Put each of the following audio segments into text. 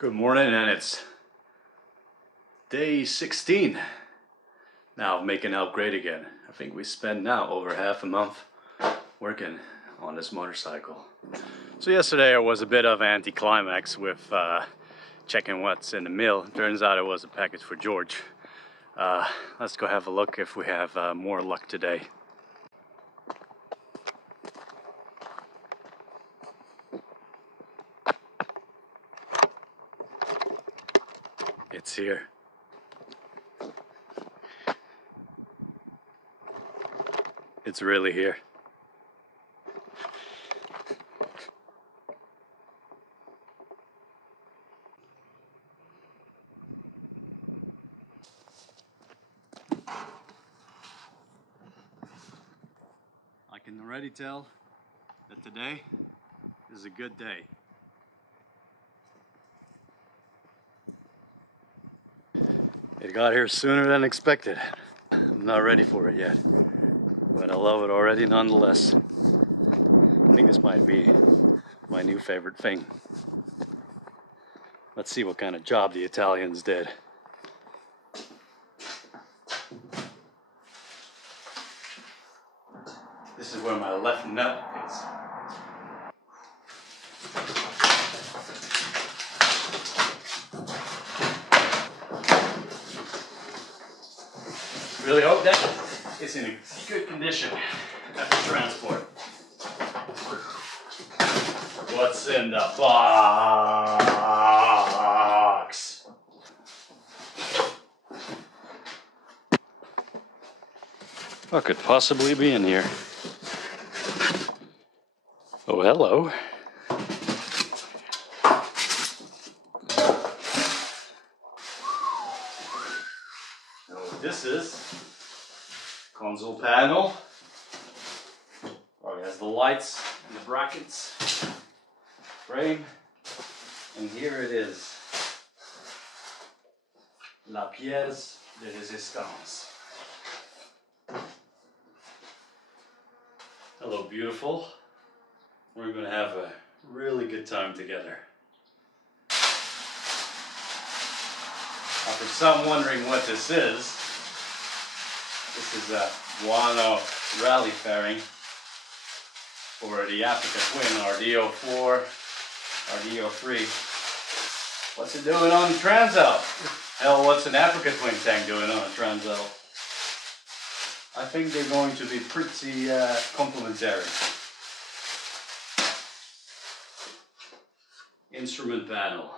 Good morning, and it's day 16 now of making AlpTwin great again. I think we spent now over half a month working on this motorcycle. So yesterday I was a bit of anticlimax with checking what's in the mail. Turns out it was a package for George. Let's go have a look if we have more luck today. It's here. It's really here. I can already tell that today is a good day. It got here sooner than expected. I'm not ready for it yet, but I love it already nonetheless. I think this might be my new favorite thing. Let's see what kind of job the Italians did. This is where my left nut is. Really hope that it's in good condition after transport. What's in the box? What could possibly be in here? Oh, hello. This is console panel. Oh, it has the lights and the brackets, frame, and here it is. La pièce de résistance. Hello, beautiful. We're gonna have a really good time together. Now, for some wondering what this is a Boano rally fairing for the AfricaTwin, our D04, our D03. What's it doing on Transalp? Hell, what's an AfricaTwin tank doing on a Transalp? I think they're going to be pretty complementary. Instrument panel.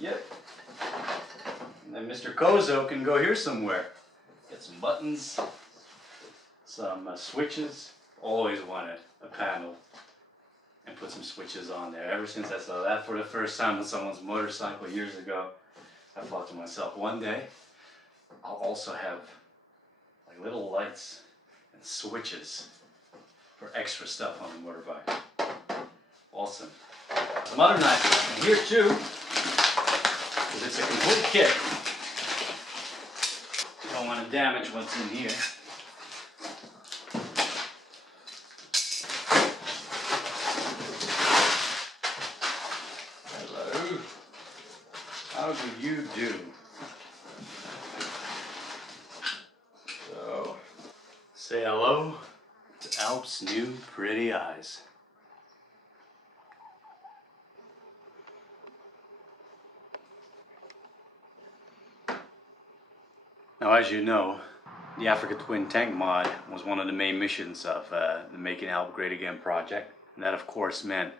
Yep. And then Mr. Kozo can go here somewhere. Get some buttons, some switches. Always wanted a panel and put some switches on there. Ever since I saw that for the first time on someone's motorcycle years ago, I thought to myself, one day I'll also have like little lights and switches for extra stuff on the motorbike. Awesome. Some other nice stuff in here too, because it's a complete kit. You don't want to damage what's in here. Hello. How do you do? So, say hello to Alp's new pretty eyes. Now, as you know, the AfricaTwin tank mod was one of the main missions of the Making AlpTwin Great Again project. And that, of course, meant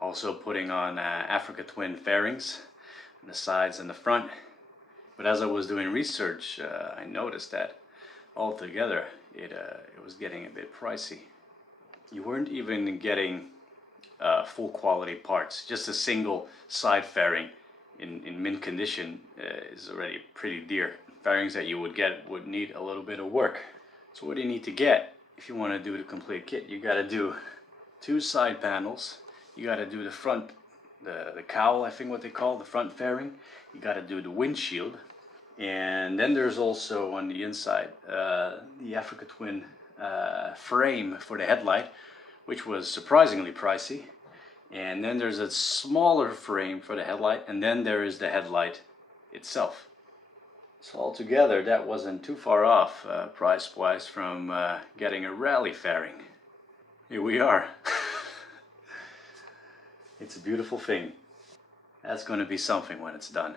also putting on AfricaTwin fairings on the sides and the front. But as I was doing research, I noticed that altogether it was getting a bit pricey. You weren't even getting full quality parts. Just a single side fairing in mint condition is already pretty dear. Fairings that you would get would need a little bit of work. So what do you need to get if you want to do the complete kit? You got to do two side panels. You got to do the front, the cowl, I think what they call the front fairing. You got to do the windshield, and then there's also on the inside the AfricaTwin frame for the headlight, which was surprisingly pricey. And then there's a smaller frame for the headlight, and then there is the headlight itself. So altogether, that wasn't too far off price-wise from getting a rally fairing. Here we are. It's a beautiful thing. That's going to be something when it's done.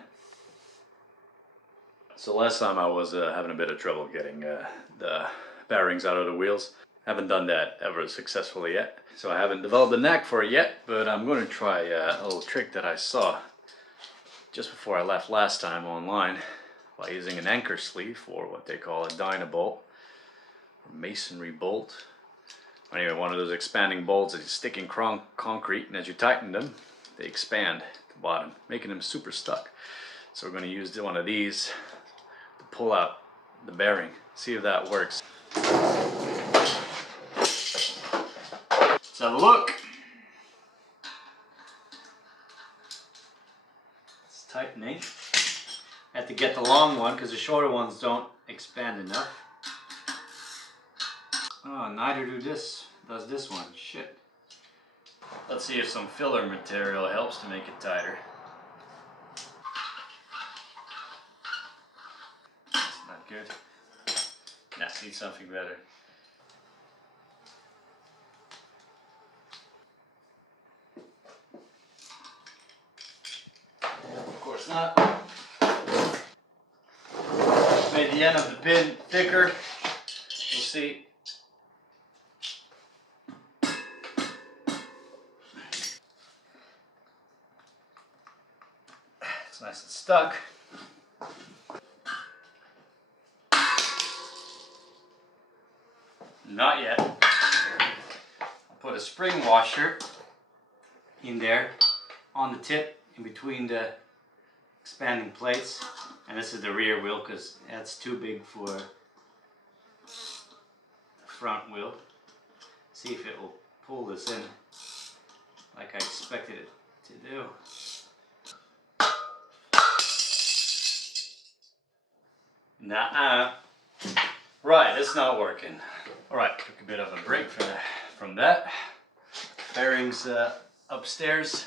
So last time I was having a bit of trouble getting the bearings out of the wheels. Haven't done that ever successfully yet. So I haven't developed the knack for it yet, but I'm going to try a little trick that I saw just before I left last time online by using an anchor sleeve, or what they call a dynabolt, or masonry bolt. Anyway, one of those expanding bolts that you stick in concrete, and as you tighten them, they expand at the bottom, making them super stuck. So we're going to use one of these to pull out the bearing, see if that works. Let's have a look. It's tightening. I have to get the long one because the shorter ones don't expand enough. Oh, neither does this one. Shit. Let's see if some filler material helps to make it tighter. That's not good. Nah, need something better. Of course not. Made the end of the pin thicker. We'll see. It's nice and stuck. Not yet. I'll put a spring washer in there on the tip in between the expanding plates, and this is the rear wheel because that's too big for the front wheel. See if it will pull this in like I expected it to do. Nah, right, it's not working. Alright, took a bit of a break from that. Bearings upstairs.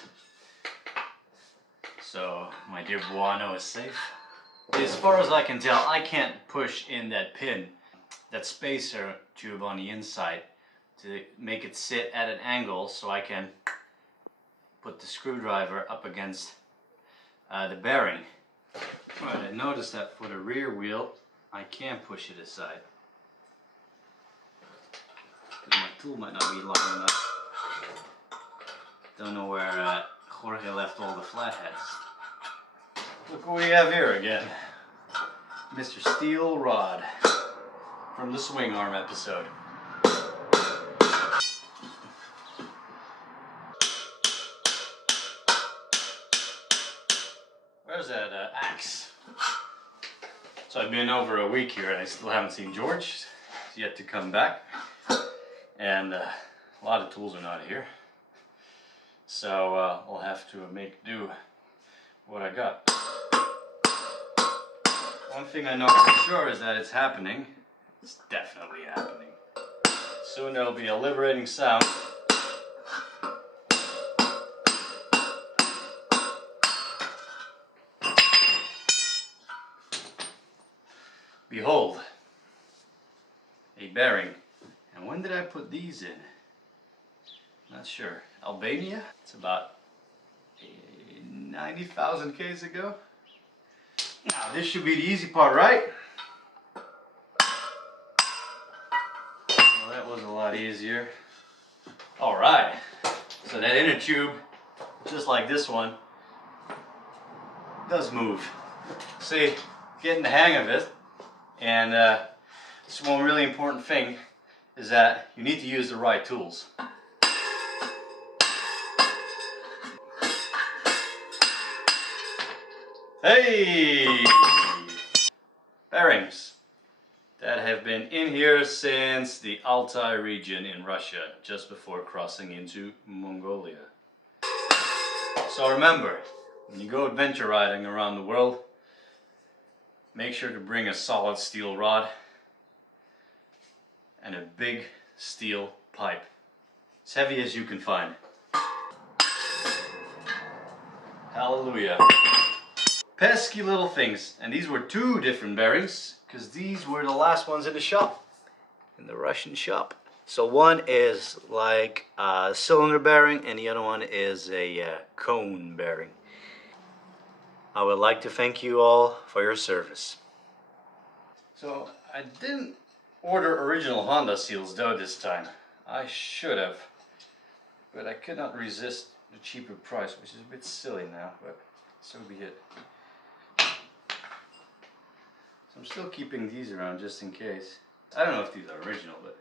So my dear Boano is safe. As far as I can tell, I can't push in that pin, that spacer tube on the inside, to make it sit at an angle so I can put the screwdriver up against the bearing. Right, I noticed that for the rear wheel, I can push it aside. My tool might not be long enough. Don't know where Jorge left all the flatheads. Look what we have here again. Mr. Steel Rod from the swing arm episode. Where's that axe? So I've been over a week here and I still haven't seen George. He's yet to come back. And a lot of tools are not here. So I'll have to make do what I got. One thing I know for sure is that it's happening. It's definitely happening. Soon there'll be a liberating sound. Behold, a bearing. And when did I put these in? Not sure. Albania? It's about 90,000 Ks ago. Now this should be the easy part, right? Well, that was a lot easier. Alright, so that inner tube, just like this one, does move. See, getting the hang of it. And this one really important thing is that you need to use the right tools. Hey! Bearings that have been in here since the Altai region in Russia, just before crossing into Mongolia. So remember, when you go adventure riding around the world, make sure to bring a solid steel rod and a big steel pipe. As heavy as you can find. Hallelujah. Pesky little things. And these were two different bearings, because these were the last ones in the shop. In the Russian shop. So one is like a cylinder bearing and the other one is a cone bearing. I would like to thank you all for your service. So I didn't order original Honda seals though this time. I should have, but I could not resist the cheaper price, which is a bit silly now, but so be it. So I'm still keeping these around just in case. I don't know if these are original, but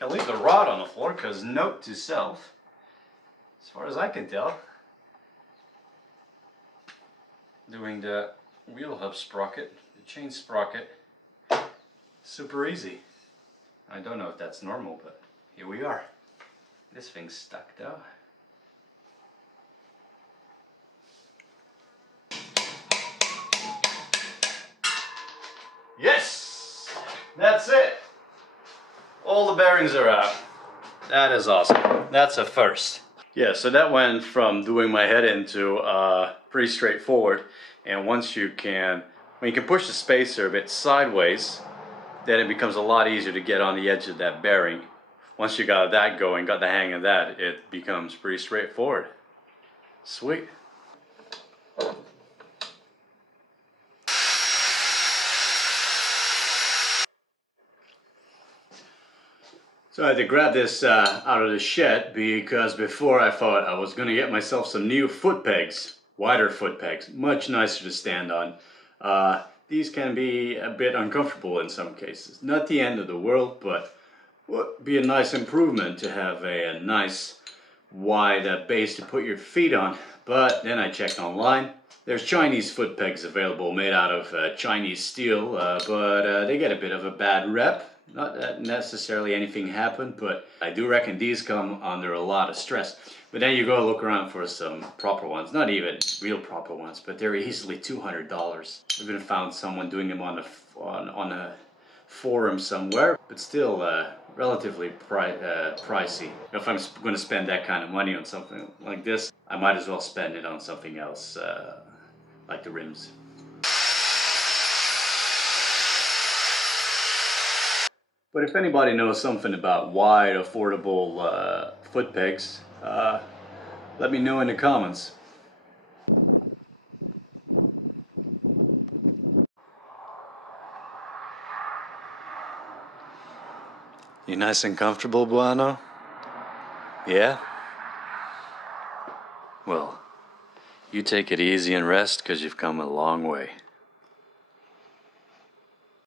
I'll leave the rod on the floor because note to self, as far as I can tell, doing the wheel hub sprocket, the chain sprocket, super easy. I don't know if that's normal, but here we are. This thing's stuck though. Yes! That's it! All the bearings are out. That is awesome. That's a first. Yeah, so that went from doing my head into pretty straightforward. And once you can, when you can push the spacer a bit sideways, then it becomes a lot easier to get on the edge of that bearing. Once you got that going, got the hang of that, it becomes pretty straightforward. Sweet. So I had to grab this out of the shed because before I thought I was going to get myself some new foot pegs, wider foot pegs, much nicer to stand on. These can be a bit uncomfortable in some cases. Not the end of the world, but would be a nice improvement to have a nice wide base to put your feet on. But then I checked online. There's Chinese foot pegs available made out of Chinese steel, but they get a bit of a bad rep. Not that necessarily anything happened, but I do reckon these come under a lot of stress. But then you go look around for some proper ones, not even real proper ones, but they're easily $200. I've even found someone doing them on a forum somewhere, but still relatively pricey. If I'm going to spend that kind of money on something like this, I might as well spend it on something else, like the rims. But if anybody knows something about wide, affordable foot pegs, let me know in the comments. You nice and comfortable, Boano? Yeah? Well, you take it easy and rest, because you've come a long way.